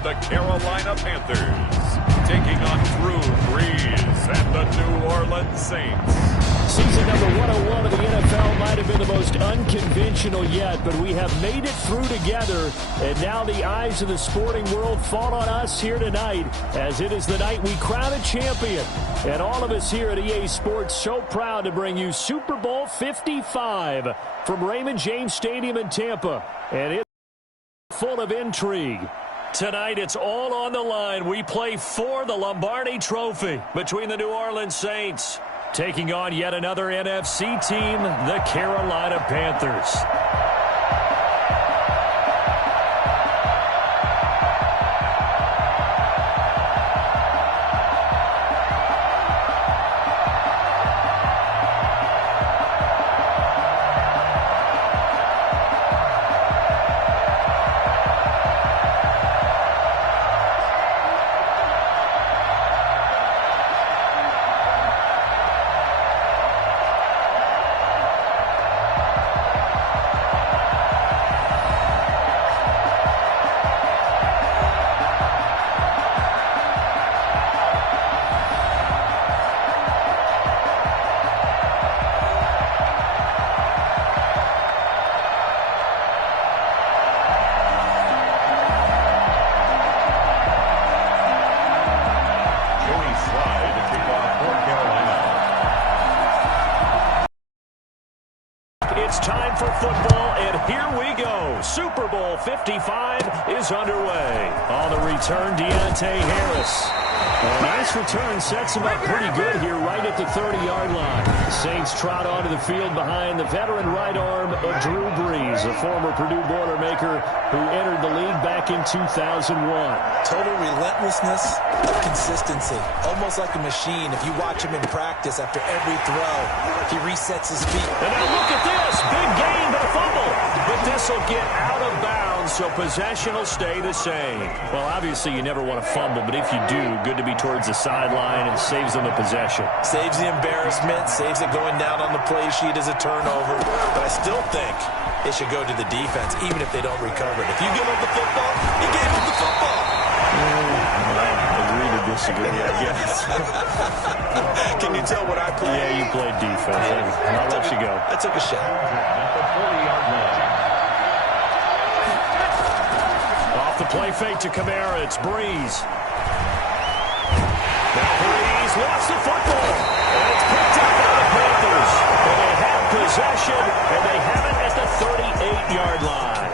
and the Carolina Panthers, taking on Drew Brees and the New Orleans Saints. Season number 101 of the NFL might have been the most unconventional yet, but we have made it through together, and now the eyes of the sporting world fall on us here tonight, as it is the night we crown a champion. And all of us here at EA Sports so proud to bring you Super Bowl 55 from Raymond James Stadium in Tampa, and it's full of intrigue. Tonight, it's all on the line. We play for the Lombardi Trophy between the New Orleans Saints taking on yet another NFC team, the Carolina Panthers. It's time for football, and here we go. Super Bowl 55 is underway. On the return, Deontay Harris. A nice return sets him up pretty good here right at the 30-yard line. The Saints trot onto the field behind the veteran right arm of Drew Brees, a former Purdue Boilermaker who entered the league back in 2001. Total relentlessness of consistency. Almost like a machine. If you watch him in practice after every throw, he resets his feet. And now look at this. Big gain, but a fumble. But this will get out of bounds, so possession will stay the same. Well, obviously you never want to fumble, but if you do, good to be towards the sideline and saves them the possession. Saves the embarrassment, saves it going down on the play sheet as a turnover. But I still think it should go to the defense, even if they don't recover it. If you give up the football, you gave up the football. Agree to disagree, I guess. Can you tell what I played? Yeah, you played defense. I'll let you go. I took a shot. Off the play fake to Kamara, it's Brees. Now Brees lost the football. And it's picked up by the Panthers. And they have possession, and they have it at the 38-yard line.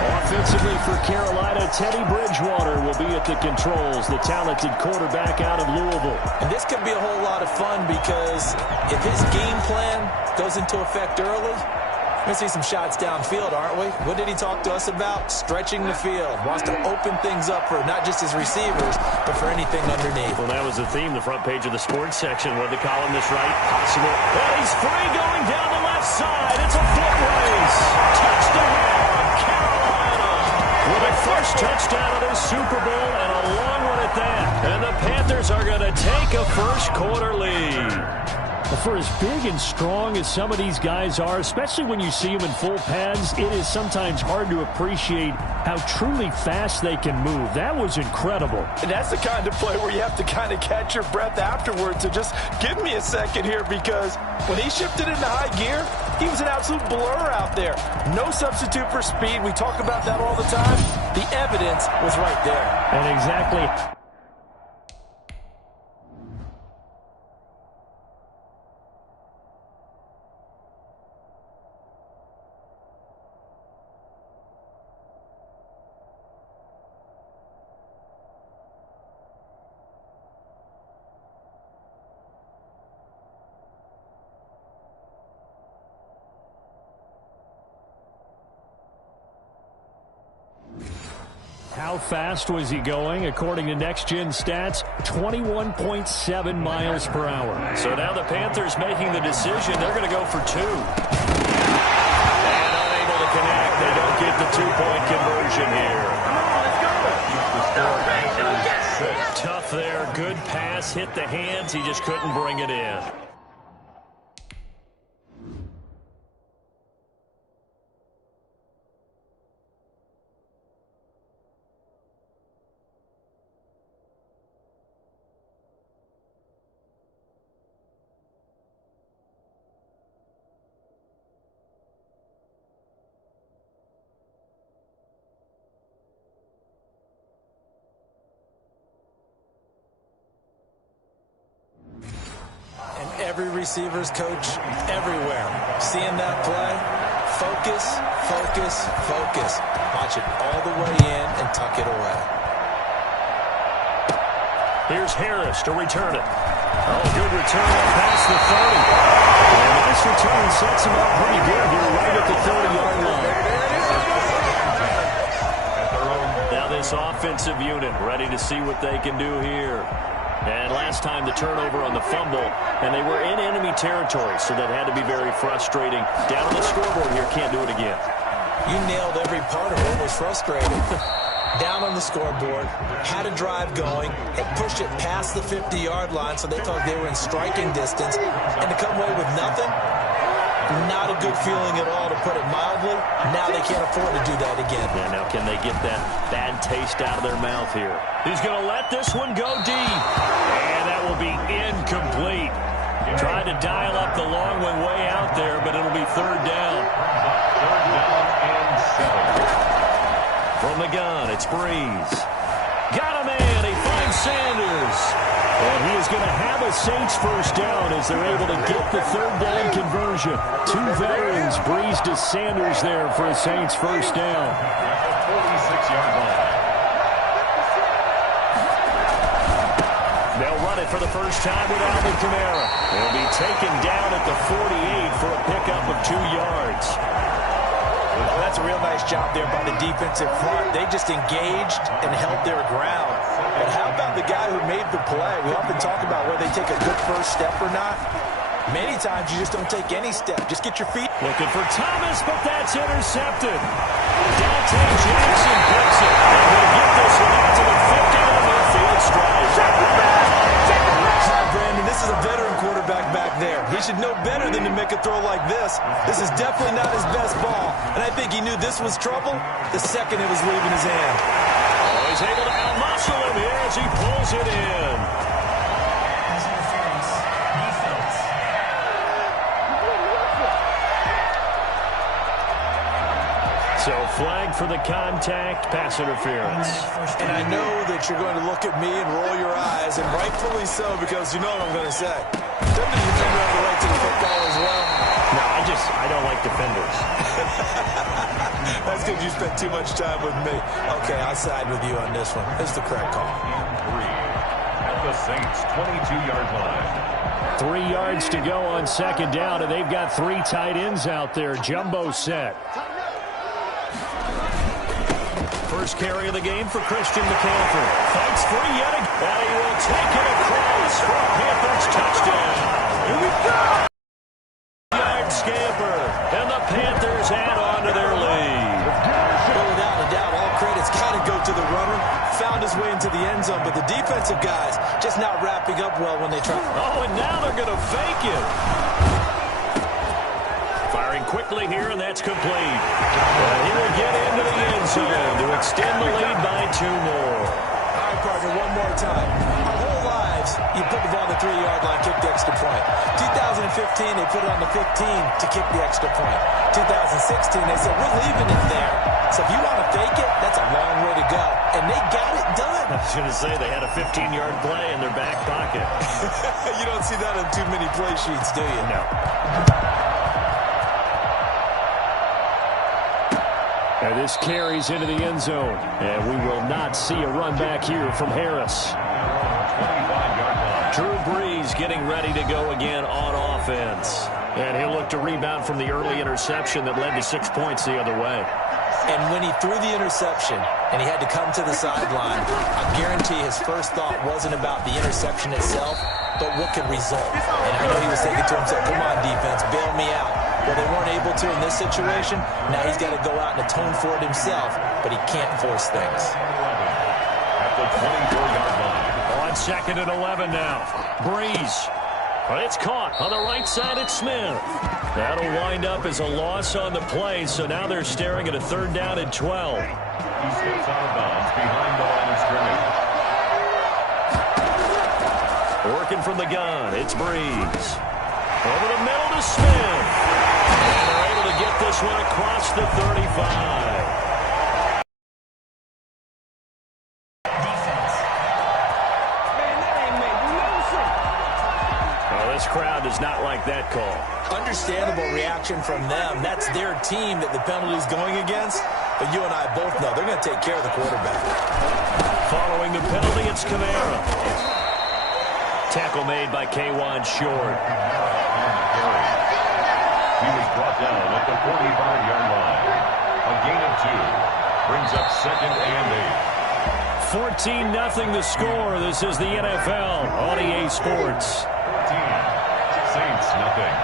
Offensively for Carolina, Teddy Bridgewater will be at the controls, the talented quarterback out of Louisville. And this could be a whole lot of fun because if his game plan goes into effect early, we're going to see some shots downfield, aren't we? What did he talk to us about? Stretching the field. Wants to open things up for not just his receivers, but for anything underneath. Well, that was the theme, the front page of the sports section. What did the columnist write? Possible. And he's free going down the left side. It's a foot race. Touchdown, Carolina. With a first touchdown of this Super Bowl and a long one at that. And the Panthers are going to take a first quarter lead. For as big and strong as some of these guys are, especially when you see them in full pads, it is sometimes hard to appreciate how truly fast they can move. That was incredible. And that's the kind of play where you have to kind of catch your breath afterwards and just give me a second here, because when he shifted into high gear, he was an absolute blur out there. No substitute for speed. We talk about that all the time. The evidence was right there. And exactly. How fast was he going? According to Next Gen Stats, 21.7 miles per hour. So now the Panthers making the decision. They're going to go for two. And unable to connect. They don't get the two-point conversion here. Tough there. Good pass. Hit the hands. He just couldn't bring it in. receivers, Coach, everywhere. Seeing that play, focus, focus, focus. Watch it all the way in and tuck it away. Here's Harris to return it. Oh, good return past the 30. And this return sets him up pretty good here right at the 30-yard line. Now this offensive unit ready to see what they can do here. And last time the turnover on the fumble, and they were in enemy territory, so that had to be very frustrating. Down on the scoreboard here, can't do it again. You nailed every part of what was frustrating. Down on the scoreboard, had a drive going, had pushed it past the 50-yard line, so they thought they were in striking distance, and to come away with nothing, not a good feeling at all, to put it mildly. Now they can't afford to do that again. Yeah, now can they get that bad taste out of their mouth here? He's going to let this one go deep, and that will be incomplete. Tried to dial up the long one way out there, but it'll be third down. Third down and 7. From the gun, it's Breeze. Got a man. He finds Sanders. And he is going to have a Saints first down as they're able to get the third down conversion. Two veterans, Breeze to Sanders there for a Saints first down. 46-yard line. They'll run it for the first time with Alvin Kamara. He'll be taken down at the 48 for a pickup of 2 yards. Well, that's a real nice job there by the defensive front. They just engaged and held their ground. But how about the guy who made the play? We often talk about whether they take a good first step or not. Many times you just don't take any step. Just get your feet. Looking for Thomas, but that's intercepted. Dante Jackson picks it. And he'll get this one out to the 50 of the midfield stripe. Brandon, this is a veteran quarterback back there. He should know better than to make a throw like this. This is definitely not his best ball. And I think he knew this was trouble the second it was leaving his hand. Oh, he's able to outmuscle him here as he pulls it in. So flag for the contact, pass interference. And I know that you're going to look at me and roll your eyes, and rightfully so, because you know what I'm going to say. Doesn't the defender have the right to the football as well? No, I don't like defenders. That's because you spent too much time with me. Okay, I'll side with you on this one. It's the correct call. 3 at the Saints' 22-yard line. 3 yards to go on second down, and they've got 3 tight ends out there. Jumbo set. First carry of the game for Christian McCaffrey. Fights free yet again. And he will take it across for a Panthers touchdown. Here we go. Yard scamper. And the Panthers add on to their lead. Well, without a doubt, all credit's got to go to the runner. Found his way into the end zone, but the defensive guys just not wrapping up well when they try. Oh, and now they're going to fake it. Firing quickly here, and that's complete. And he will get into the end zone to extend the lead by 2 more. All right, partner, one more time. Our whole lives, you put the ball on the 3-yard line, kick the extra point. 2015, they put it on the 15 to kick the extra point. 2016, they said, we're leaving it there. So if you want to fake it, that's a long way to go. And they got it done. I was going to say they had a 15-yard play in their back pocket. You don't see that on too many play sheets, do you? No. And this carries into the end zone. And we will not see a run back here from Harris. 25-yard line. Drew Brees getting ready to go again on offense. And he'll look to rebound from the early interception that led to 6 points the other way. And when he threw the interception and he had to come to the sideline, I guarantee his first thought wasn't about the interception itself, but what could result. And I know he was thinking to himself, come on, defense, bail me out. Well, they weren't able to in this situation. Now he's got to go out and atone for it himself, but he can't force things. At the 24-yard line. On second and 11 now. Breeze. But it's caught on the right side at Smith. That'll wind up as a loss on the play, so now they're staring at a third down and 12. He steps out of bounds behind the line of scrimmage. Working from the gun, it's Breeze. Over the middle to Smith. And they're able to get this one across the 35. This crowd does not like make that call. Understandable reaction from them. That's their team that the penalty's going against. But you and I both know they're going to take care of the quarterback. Following the penalty, it's Kamara. Tackle made by K'Wan Short. He was brought down at the 45-yard line. A gain of 2 brings up 2nd and 14-0 the score. This is the NFL on EA Sports. 8. Saints nothing.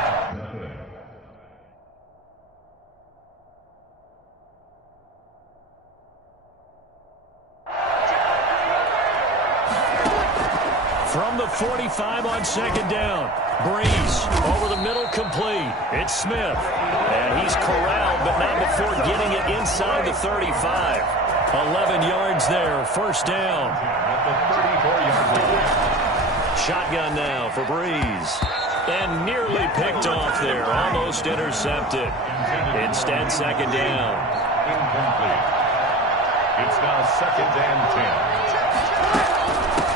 From the 45 on 2nd down. Breeze over the middle, complete. It's Smith. And he's corralled, but not before getting it inside the 35. 11 yards there, 1st down. At the 34-yard line. Shotgun now for Breeze. And nearly picked off there, almost intercepted. Instead, 2nd down. Incomplete. It's now 2nd and 10.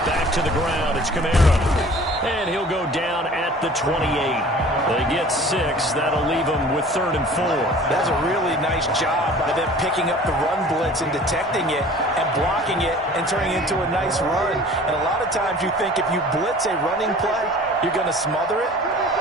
Back to the ground, it's Kamara. And he'll go down at the 28. They get 6. That'll leave them with 3rd and 4. That's a really nice job by them picking up the run blitz and detecting it and blocking it and turning it into a nice run. And a lot of times you think if you blitz a running play, you're going to smother it.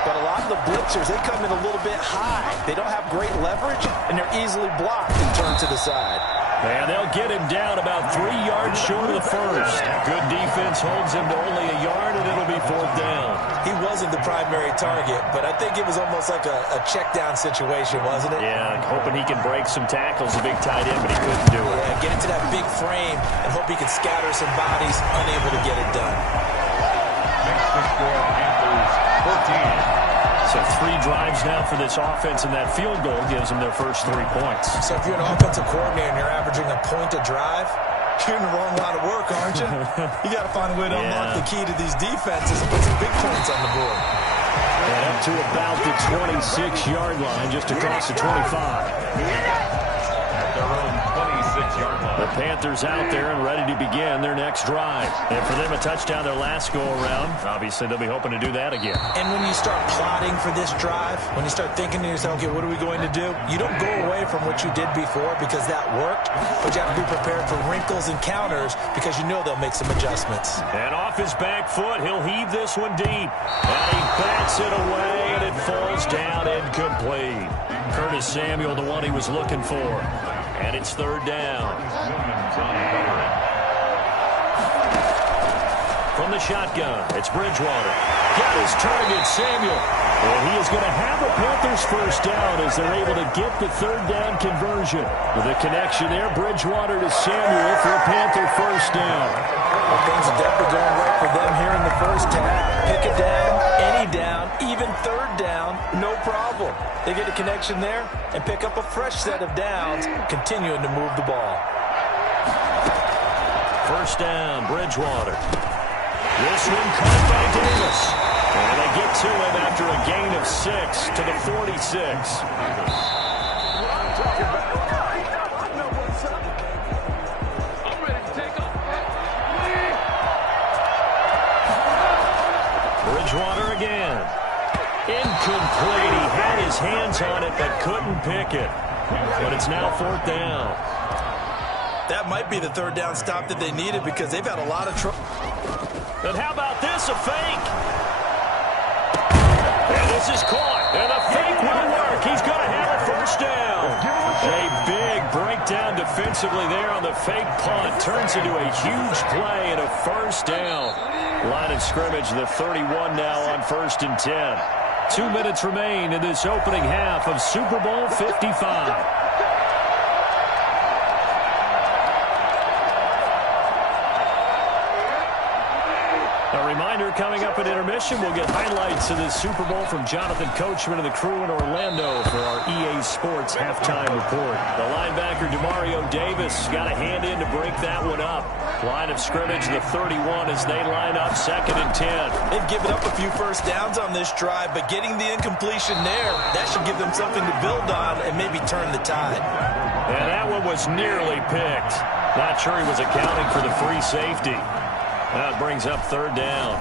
But a lot of the blitzers, they come in a little bit high. They don't have great leverage, and they're easily blocked and turned to the side. And they'll get him down about 3 yards short of the 1st. Good defense holds him to only a yard, and it'll be 4th down. He wasn't the primary target, but I think it was almost like a check-down situation, wasn't it? Yeah, hoping he can break some tackles, a big tight end, but he couldn't do it. Yeah, get into that big frame and hope he can scatter some bodies, unable to get it done. Makes the score Panthers 14. So 3 drives now for this offense, and that field goal gives them their first 3 points. So if you're an offensive coordinator and you're averaging a point a drive, you're in the wrong line of work, aren't you? You got to find a way to unlock the key to these defenses and put some big points on the board. And up to about the 26-yard line, just across the 25. At their own 26-yard line. The Panthers out there and ready to begin their next drive. And for them, a touchdown their last go-around. Obviously, they'll be hoping to do that again. And when you start plotting for this drive, when you start thinking to yourself, okay, what are we going to do? You don't go away from what you did before because that worked, but you have to be prepared for wrinkles and counters because you know they'll make some adjustments. And off his back foot, he'll heave this one deep. And he bats it away, and it falls down incomplete. Curtis Samuel, the one he was looking for. And it's 3rd down. From the shotgun, it's Bridgewater. Got his target, Samuel. And he is going to have the Panthers first down as they're able to get the 3rd down conversion. With a connection there, Bridgewater to Samuel for a Panther first down. Well, things are definitely going right for them here in the first half. Pick it down, any down, even 3rd down, no problem. They get a connection there and pick up a fresh set of downs, continuing to move the ball. First down, Bridgewater. This one caught by Davis. And they get to him after a gain of 6 to the 46. Bridgewater again. Incomplete. He had his hands on it but couldn't pick it. But it's now 4th down. That might be the 3rd down stop that they needed because they've had a lot of trouble. And how about this, a fake? And this is caught, and the fake will work. He's going to have a first down. A big breakdown defensively there on the fake punt. Turns into a huge play and a first down. Line of scrimmage, the 31 now on 1st and 10. 2 minutes remain in this opening half of Super Bowl 55. A reminder, coming up at intermission, we'll get highlights of this Super Bowl from Jonathan Coachman and the crew in Orlando for our EA Sports halftime report. The linebacker, Demario Davis, got a hand in to break that one up. Line of scrimmage, the 31 as they line up 2nd and 10. They've given up a few first downs on this drive, but getting the incompletion there, that should give them something to build on and maybe turn the tide. And that one was nearly picked. Not sure he was accounting for the free safety. That brings up 3rd down.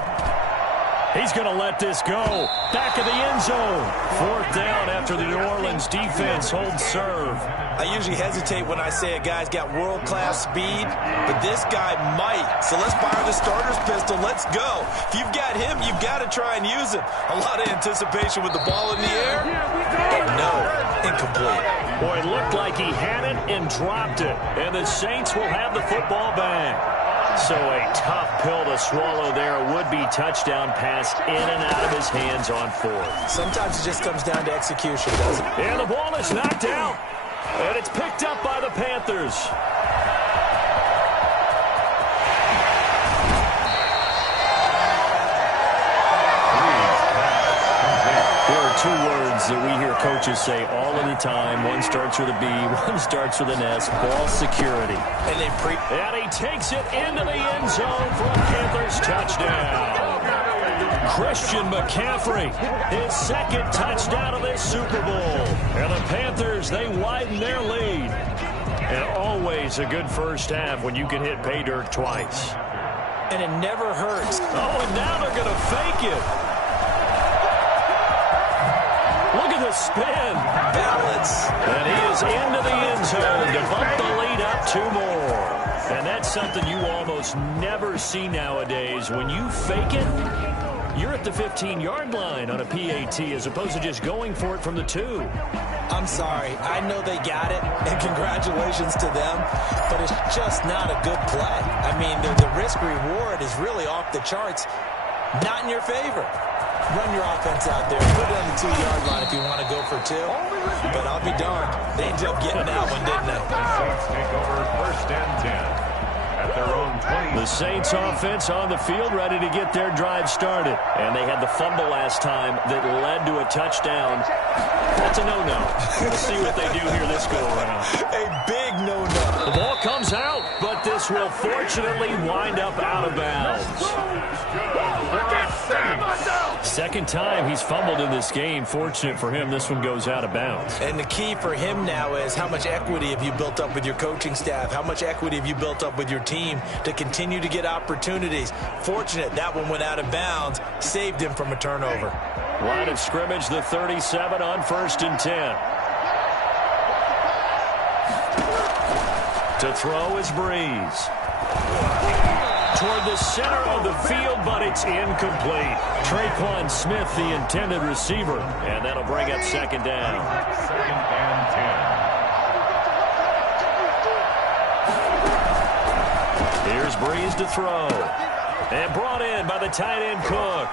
He's going to let this go. back of the end zone. 4th down after the New Orleans defense holds serve. I usually hesitate when I say a guy's got world-class speed, but this guy might. So let's fire the starter's pistol. Let's go. If you've got him, you've got to try and use him. A lot of anticipation with the ball in the air. But no, incomplete. Boy, it looked like he had it and dropped it. And the Saints will have the football back. So a tough pill to swallow there. A would-be touchdown pass in and out of his hands on 4th. Sometimes it just comes down to execution, doesn't it? And the ball is knocked out. And it's picked up by the Panthers. There are 2 words that we hear coaches say all of the time. One starts with a B, one starts with an S. Ball security. And he takes it into the end zone for a Panthers touchdown. Christian McCaffrey, his 2nd touchdown of this Super Bowl. And the Panthers, they widen their lead. And always a good first half when you can hit pay dirt twice. And it never hurts. Oh, and now they're going to fake it. Look at the spin. Balance. And he is into the end zone to bump the lead up 2 more. And that's something you almost never see nowadays. When you fake it, you're at the 15-yard line on a PAT as opposed to just going for it from the 2. I'm sorry. I know they got it, and congratulations to them, but it's just not a good play. I mean, the risk-reward is really off the charts. Not in your favor. Run your offense out there. Put it on the 2-yard line if you want to go for 2. But I'll be darned. They ended up getting that one, didn't they? Saints take over 1st and 10. At their own 20. The Saints offense on the field ready to get their drive started. And they had the fumble last time that led to a touchdown. That's a no-no. Let's see what they do here this go-around. A big no-no. The ball comes out, but this will fortunately wind up out of bounds. 2nd time he's fumbled in this game. Fortunate for him, this one goes out of bounds. And the key for him now is how much equity have you built up with your coaching staff? How much equity have you built up with your team to continue to get opportunities? Fortunate that one went out of bounds, saved him from a turnover. Line of scrimmage, the 37 on 1st and 10. To throw is Breeze. Toward the center of the field, but it's incomplete. Traquan Smith, the intended receiver, and that'll bring up 2nd down. 2nd and 10. Here's Breeze to throw. And brought in by the tight end Cook.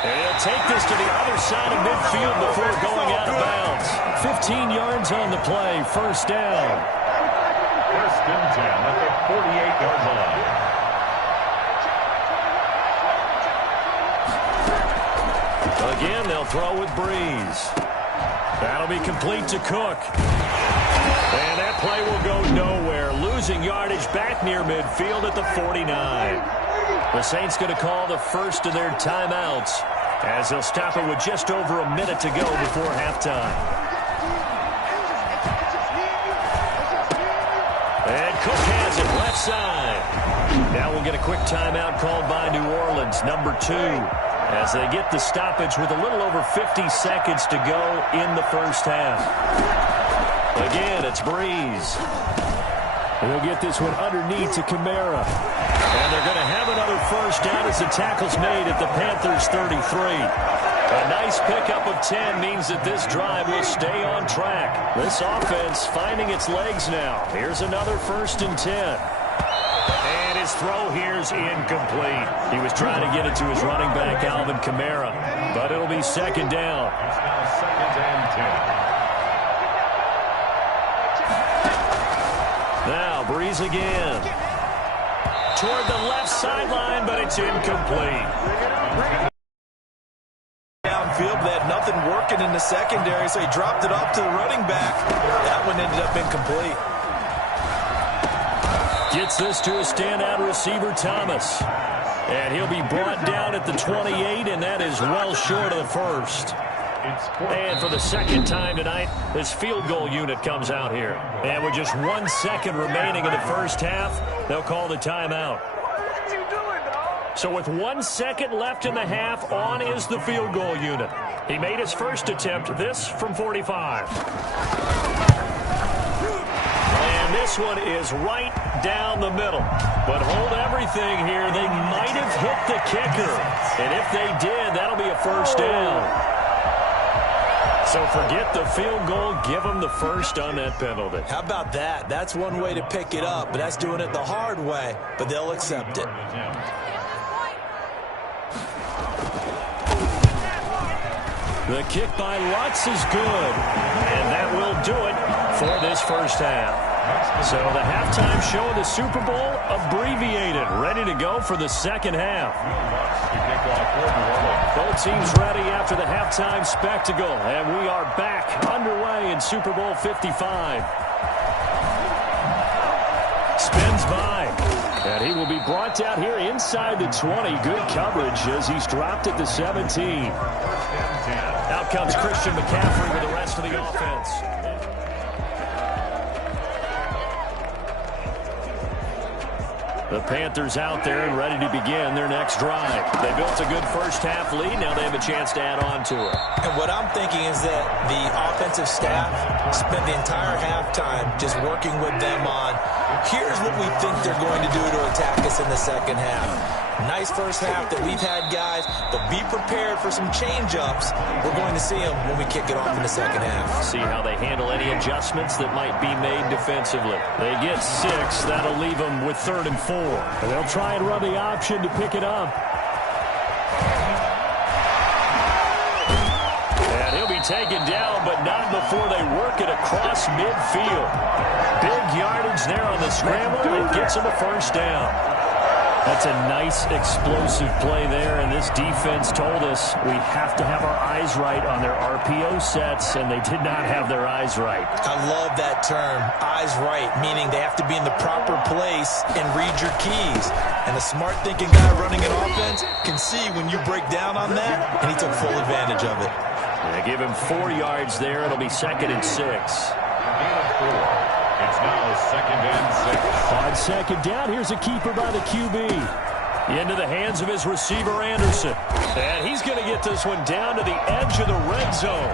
And he'll take this to the other side of midfield before going out of bounds. 15 yards on the play, 1st down. 1st and 10 at the 48-yard line. Again, they'll throw with Breeze. That'll be complete to Cook. And that play will go nowhere. Losing yardage back near midfield at the 49. The Saints going to call the first of their timeouts as they'll stop it with just over a minute to go before halftime. And Cook has it left side. Now we'll get a quick timeout called by New Orleans, number 2. As they get the stoppage with a little over 50 seconds to go in the first half. Again, it's Breeze. And they'll get this one underneath to Kamara. And they're going to have another first down as the tackle's made at the Panthers' 33. A nice pickup of 10 means that this drive will stay on track. This offense finding its legs now. Here's another 1st and 10. And his throw here's incomplete. He was trying to get it to his running back, Alvin Kamara. But it'll be 2nd down. It's now 2nd and 10. Now Breeze again. Toward the left sideline, but it's incomplete. Downfield, they had nothing working in the secondary, so he dropped it off to the running back. That one ended up incomplete. Gets this to a standout receiver, Thomas. And he'll be brought down at the 28, and that is well short of the first. And for the 2nd time tonight, this field goal unit comes out here. And with just 1 second remaining in the first half, they'll call the timeout. So with 1 second left in the half, on is the field goal unit. He made his first attempt, this from 45. And this one is right down the middle. But hold everything here. They might have hit the kicker. And if they did, that'll be a first down. So forget the field goal. Give them the first on that penalty. How about that? That's one way to pick it up, but that's doing it the hard way. But they'll accept it. The kick by Lutz is good. And that will do it for this first half. So the halftime show of the Super Bowl abbreviated, ready to go for the second half. Both teams ready after the halftime spectacle, and we are back underway in Super Bowl 55. Spins by, and he will be brought down here inside the 20. Good coverage as he's dropped at the 17. Out comes Christian McCaffrey with the rest of the offense. The Panthers out there and ready to begin their next drive. They built a good first half lead. Now they have a chance to add on to it. And what I'm thinking is that the offensive staff spent the entire halftime just working with them on, here's what we think they're going to do to attack us in the second half. Nice first half that we've had, guys, but be prepared for some change-ups. We're going to see them when we kick it off in the second half. See how they handle any adjustments that might be made defensively. They get 6. That'll leave them with 3rd and 4. And they'll try and run the option to pick it up. And he'll be taken down, but not before they work it across midfield. Big yardage there on the scramble. It gets them a first down. That's a nice explosive play there, and this defense told us we have to have our eyes right on their RPO sets, and they did not have their eyes right. I love that term, eyes right, meaning they have to be in the proper place and read your keys. And a smart thinking guy running an offense can see when you break down on that, and he took full advantage of it. They give him 4 yards there. It'll be 2nd and 6. It's now 2nd and 6. On second down, here's a keeper by the QB. Into the hands of his receiver, Anderson. And he's going to get this one down to the edge of the red zone.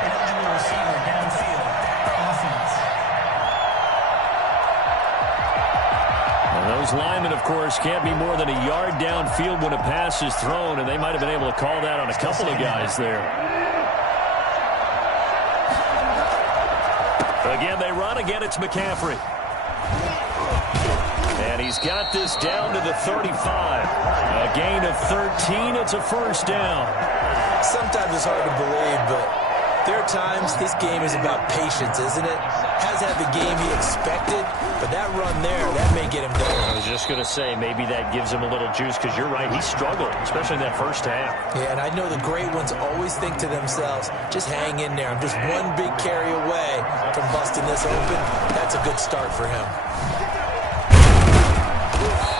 Eligible receiver downfield. Offense. And those linemen, of course, can't be more than a yard downfield when a pass is thrown, and they might have been able to call that on a couple of guys there. Again, they run. Again, it's McCaffrey. And he's got this down to the 35. A gain of 13. It's a first down. Sometimes it's hard to believe, but there are times this game is about patience, isn't it? Has had the game he expected, but that run there, that may get him going. I was just going to say, maybe that gives him a little juice, because you're right, he struggled, especially in that first half. Yeah, and I know the great ones always think to themselves, just hang in there. I'm just one big carry away from busting this open. That's a good start for him.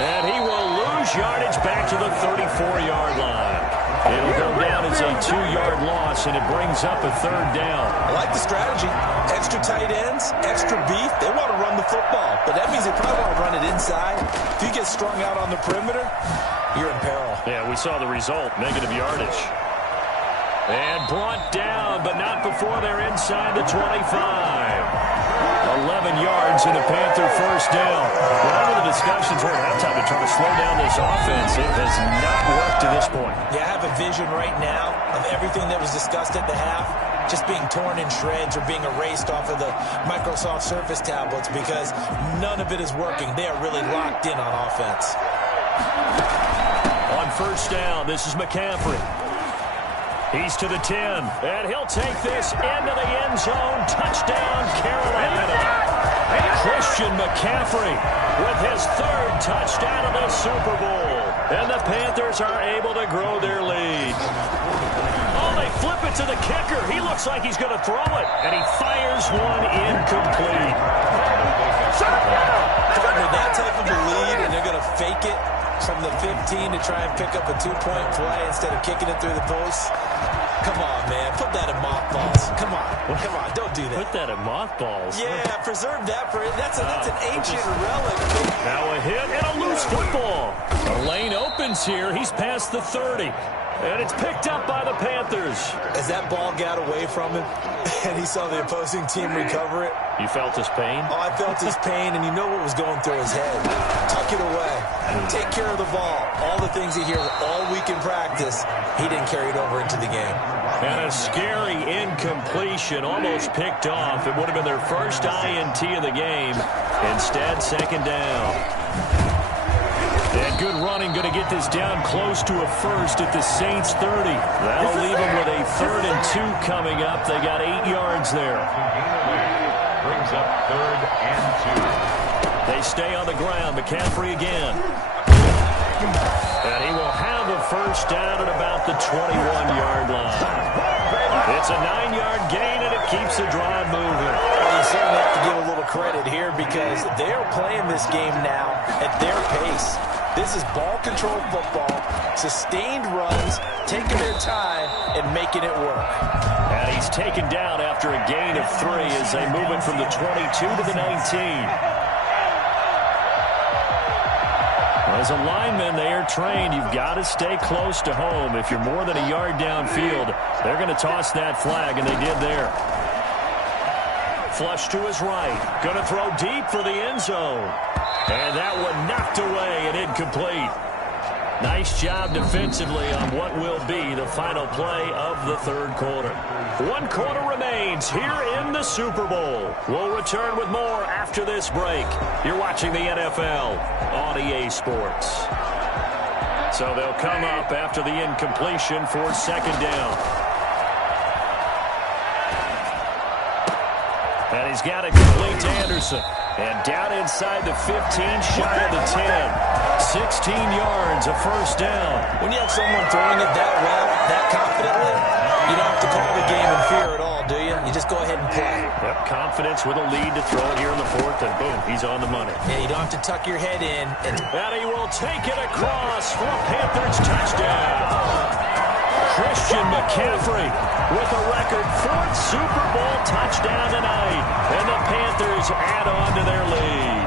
And he will lose yardage back to the 34-yard line. It'll go down as a 2-yard loss, and it brings up a 3rd down. I like the strategy. Extra tight ends, extra beef. They want to run the football, but that means they probably want to run it inside. If you get strung out on the perimeter, you're in peril. Yeah, we saw the result, negative yardage. And brought down, but not before they're inside the 25. 11 yards and a Panther first down. Whatever the discussions were at halftime to try to slow down this offense, it has not worked to this point. Yeah, I have a vision right now of everything that was discussed at the half just being torn in shreds or being erased off of the Microsoft Surface tablets, because none of it is working. They are really locked in on offense. On first down, this is McCaffrey. He's to the 10, and he'll take this into the end zone. Touchdown, Carolina. Christian McCaffrey with his 3rd touchdown of the Super Bowl. And the Panthers are able to grow their lead. Oh, they flip it to the kicker. He looks like he's going to throw it, and he fires one incomplete. With that type of a lead, and they're going to fake it from the 15 to try and pick up a 2-point play instead of kicking it through the post. Come on, man. Put that in mock balls. Come on. Come on. Don't do that. Put that in mothballs. Yeah, preserve that for it. That's an ancient relic. Now a hit and a loose football. The lane opens here. He's past the 30. And it's picked up by the Panthers. As that ball got away from him and he saw the opposing team recover it. You felt his pain? Oh, I felt his pain, and you know what was going through his head. Tuck it away. Take care of the ball. All the things he hears all week in practice, he didn't carry it over into the game. And a scary incompletion, almost picked off. It would have been their first INT of the game. Instead, second down. And good running, going to get this down close to a first at the Saints 30. That'll leave them with a 3rd and 2 coming up. They got 8 yards there. Brings up 3rd and 2. They stay on the ground. McCaffrey again. And he will have a first down at about the 21-yard line. It's a 9-yard gain, and it keeps the drive moving. Well, you certainly have to give a little credit here because they're playing this game now at their pace. This is ball control football, sustained runs, taking their time, and making it work. And he's taken down after a gain of 3 as they move it from the 22 to the 19. As a lineman, they are trained. You've got to stay close to home. If you're more than a yard downfield, they're going to toss that flag, and they did there. Flush to his right. Going to throw deep for the end zone. And that one knocked away and incomplete. Nice job defensively on what will be the final play of the 3rd quarter. 1 quarter remains here in the Super Bowl. We'll return with more after this break. You're watching the NFL on EA Sports. So they'll come up after the incompletion for second down. And he's got it complete to Anderson. And down inside the 15, shy of the 10. 16 yards, a first down. When you have someone throwing it that well, that confidently, you don't have to call the game in fear at all, do you? You just go ahead and play. Yep, confidence with a lead to throw it here in the 4th, and boom, he's on the money. Yeah, you don't have to tuck your head in. And he will take it across for a Panthers touchdown. Christian McCaffrey with a record 4th Super Bowl touchdown tonight. And the Panthers add on to their lead.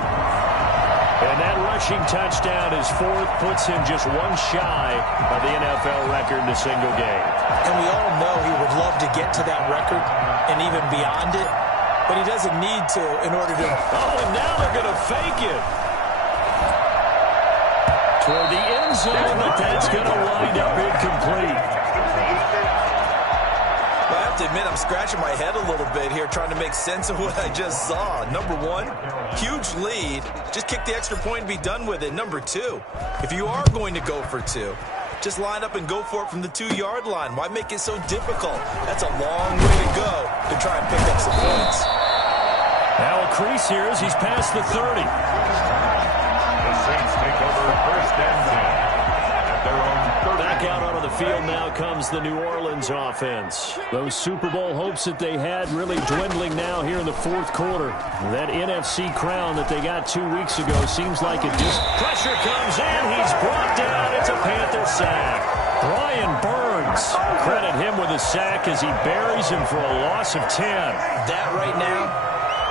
And that rushing touchdown, his 4th, puts him just 1 shy of the NFL record in a single game. And we all know he would love to get to that record and even beyond it, but he doesn't need to in order to... Oh, and now they're going to fake it. Toward the end zone, but that's going to wind up incomplete. Well, I have to admit, I'm scratching my head a little bit here trying to make sense of what I just saw. Number 1, huge lead. Just kick the extra point and be done with it. Number 2, if you are going to go for 2, just line up and go for it from the 2-yard line. Why make it so difficult? That's a long way to go to try and pick up some points. Now a crease here as he's past the 30. The Saints take over 1st and 10 at their own 30. Back out onto the field now comes the New Orleans offense. Those Super Bowl hopes that they had really dwindling now here in the 4th quarter. That NFC crown that they got 2 weeks ago seems like it just... Pressure comes in. He's brought down. It's a Panther sack. Brian Burns. Credit him with a sack as he buries him for a loss of 10. That right now,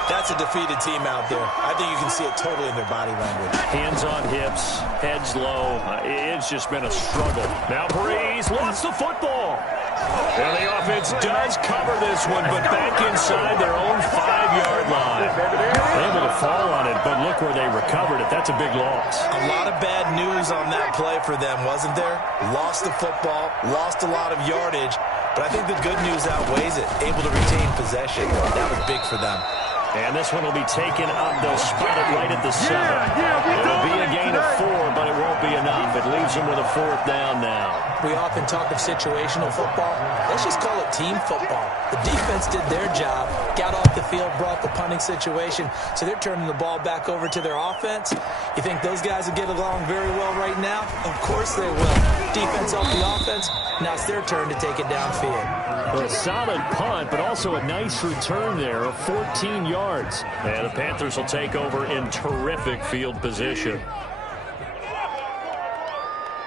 that's a defeated team out there. I think you can see it totally in their body language. Hands on hips, heads low. It's just been a struggle. Now Breeze lost the football. And the offense does cover this one, but back inside their own 5-yard line. Able to fall on it, but look where they recovered it. That's a big loss. A lot of bad news on that play for them, wasn't there? Lost the football, lost a lot of yardage, but I think the good news outweighs it. Able to retain possession. That was big for them. And this one will be taken up. They'll spot it right at the 7. It'll be a gain of 4, but it won't be enough. It leaves them with a 4th down now. We often talk of situational football. Let's just call it team football. The defense did their job, got off the field, brought the punting situation, so they're turning the ball back over to their offense. You think those guys will get along very well right now? Of course they will. Defense off the offense, now it's their turn to take it downfield. A solid punt, but also a nice return there of 14 yards. And the Panthers will take over in terrific field position.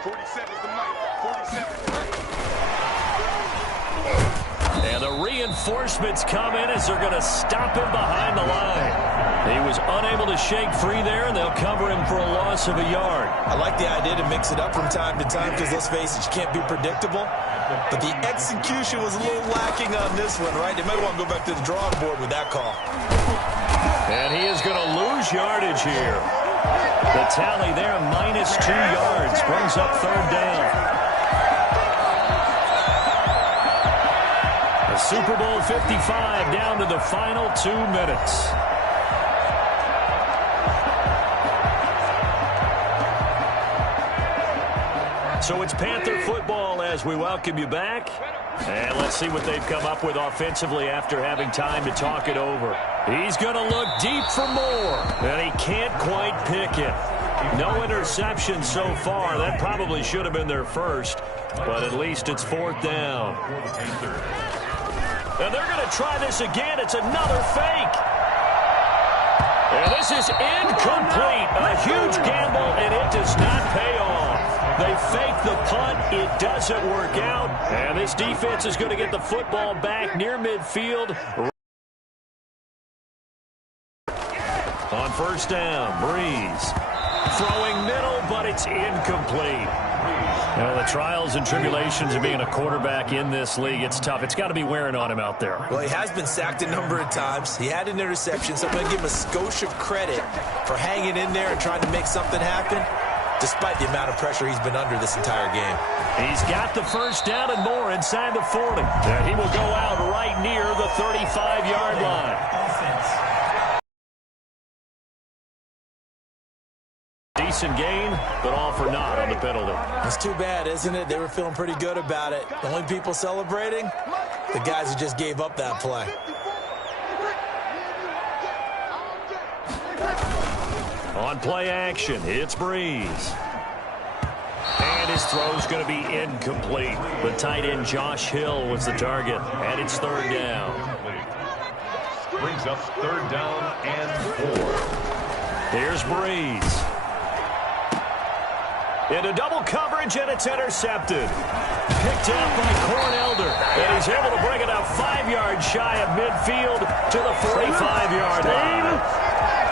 47 is the mic. 47. And a reinforcement reinforcements come in as they're going to stop him behind the line. He was unable to shake free there, and they'll cover him for a loss of a yard. I like the idea to mix it up from time to time because, let's face it, you can't be predictable. But the execution was a little lacking on this one, right? They might want to go back to the drawing board with that call. And he is going to lose yardage here. The tally there, -2 yards, brings up third down. The Super Bowl 55 down to the final 2 minutes. So it's Panther football as we welcome you back. And let's see what they've come up with offensively after having time to talk it over. He's going to look deep for more, and he can't quite pick it. No interception so far. That probably should have been their first, but at least it's fourth down. And they're going to try this again. It's another fake. And this is incomplete. A huge gamble, and it does not pay off. They fake the punt. It doesn't work out. And this defense is going to get the football back near midfield. On first down, Breeze. Throwing middle, but it's incomplete. You know, the trials and tribulations of being a quarterback in this league, it's tough. It's got to be wearing on him out there. Well, he has been sacked a number of times. He had an interception, so I'm going to give him a skosh of credit for hanging in there and trying to make something happen, despite the amount of pressure he's been under this entire game. He's got the first down and more inside the 40. And he will go out right near the 35-yard line. Decent gain, but all for naught on the penalty. It's too bad, isn't it? They were feeling pretty good about it. The only people celebrating, the guys who just gave up that play. On play action, it's Breeze. And his throw's going to be incomplete. The tight end Josh Hill was the target, and it's third down. Brings up third down and 4. Here's Breeze. Into double coverage, and it's intercepted. Picked up by Cornelder, and he's able to bring it up 5 yards shy of midfield to the 45-yard line.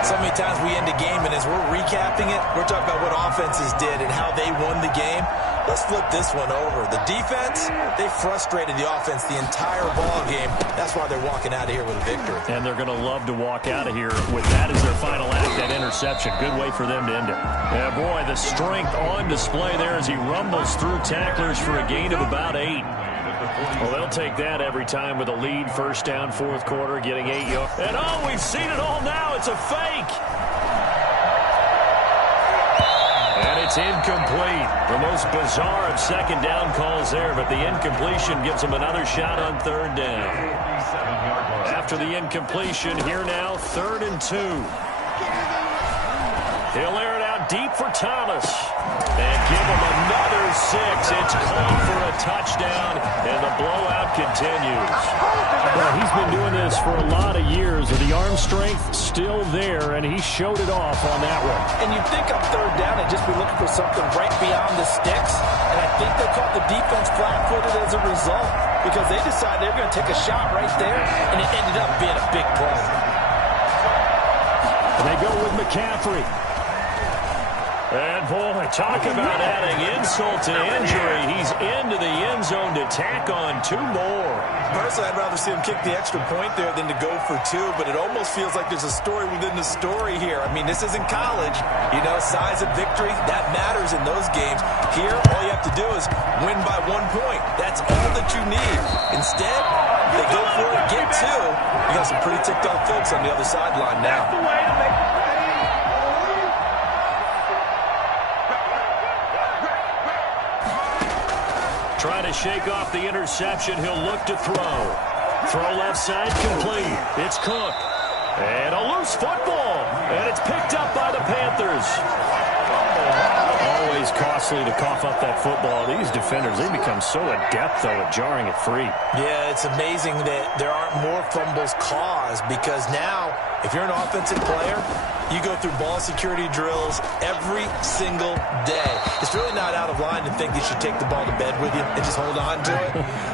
So many times we end a game, and as we're recapping it, we're talking about what offenses did and how they won the game. Let's flip this one over. The defense, they frustrated the offense the entire ball game. That's why they're walking out of here with a victory. And they're going to love to walk out of here with that as their final act, that interception. Good way for them to end it. Yeah, boy, the strength on display there as he rumbles through tacklers for a gain of about 8. Well, they'll take that every time with a lead. First down, fourth quarter, getting 8 yards. And oh, we've seen it all now. It's a fake. And it's incomplete. The most bizarre of second down calls there, but the incompletion gives them another shot on third down. After the incompletion, here now, 3rd and 2. He'll air it out deep for Thomas. And give him another 6. It's called for a touchdown, and the blowout continues. Well, he's been doing this for a lot of years, with the arm strength still there, and he showed it off on that one. And you think on third down, they'd just be looking for something right beyond the sticks, and I think they caught the defense flat-footed as a result, because they decided they were going to take a shot right there, and it ended up being a big play. And they go with McCaffrey. And, boy, talk about adding insult to injury. He's into the end zone to tack on 2 more. Personally, I'd rather see him kick the extra point there than to go for 2, but it almost feels like there's a story within the story here. I mean, this isn't college. You know, size of victory, that matters in those games. Here, all you have to do is win by 1 point. That's all that you need. Instead, they go for it, get 2. You got some pretty ticked-off folks on the other sideline now. Trying to shake off the interception. He'll look to throw. Throw left side complete. It's Cook. And a loose football. And it's picked up by the Panthers. Always costly to cough up that football. These defenders, they become so adept, though, at jarring it free. Yeah, it's amazing that there aren't more fumbles caused because now, if you're an offensive player, you go through ball security drills every single day. It's really not out of line to think you should take the ball to bed with you and just hold on to it.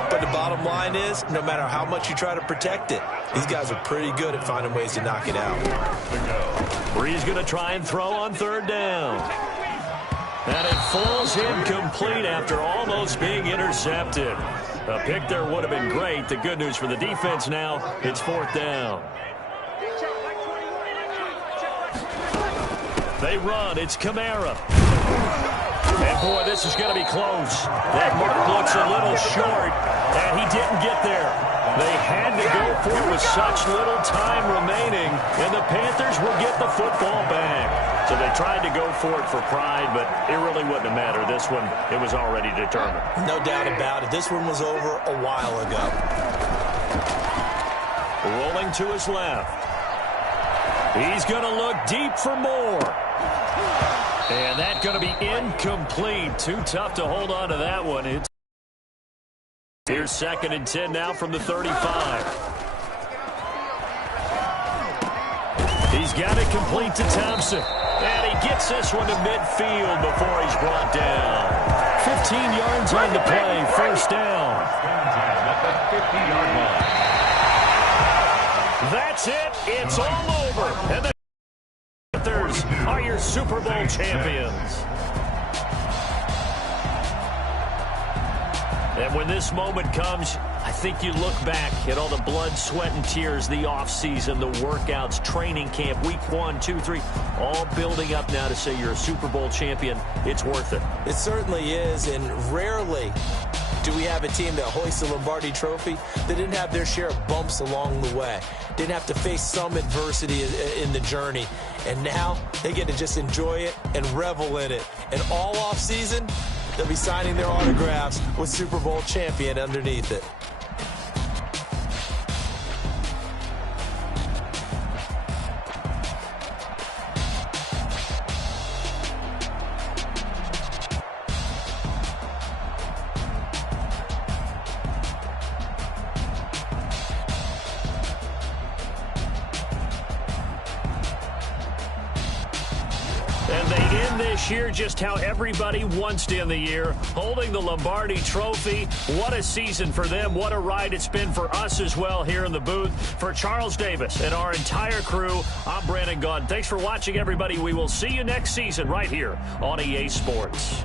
But the bottom line is, no matter how much you try to protect it, these guys are pretty good at finding ways to knock it out. Bree's going to try and throw on third down. And it falls incomplete after almost being intercepted. A pick there would have been great. The good news for the defense now, it's fourth down. They run. It's Kamara. And, boy, this is going to be close. That mark looks a little short, and he didn't get there. They had to go for it with such little time remaining, and the Panthers will get the football back. So they tried to go for it for pride, but it really wouldn't have mattered. This one, it was already determined. No doubt about it. This one was over a while ago. Rolling to his left. He's going to look deep for more. And that's going to be incomplete. Too tough to hold on to that one. Here's 2nd and 10 now from the 35. He's got it complete to Thompson. And he gets this one to midfield before he's brought down. 15 yards on the play. First down. That's it. It's all over. And the Panthers are your Super Bowl champions. And when this moment comes, I think you look back at all the blood, sweat, and tears, the offseason, the workouts, training camp, week 1, 2, 3, all building up now to say you're a Super Bowl champion. It's worth it. It certainly is, and rarely do we have a team that hoists the Lombardi Trophy that didn't have their share of bumps along the way, didn't have to face some adversity in the journey, and now they get to just enjoy it and revel in it. And all offseason, they'll be signing their autographs with Super Bowl champion underneath it. And they end this year just how everybody wants to end the year, holding the Lombardi Trophy. What a season for them. What a ride it's been for us as well here in the booth. For Charles Davis and our entire crew, I'm Brandon Gaudin. Thanks for watching, everybody. We will see you next season right here on EA Sports.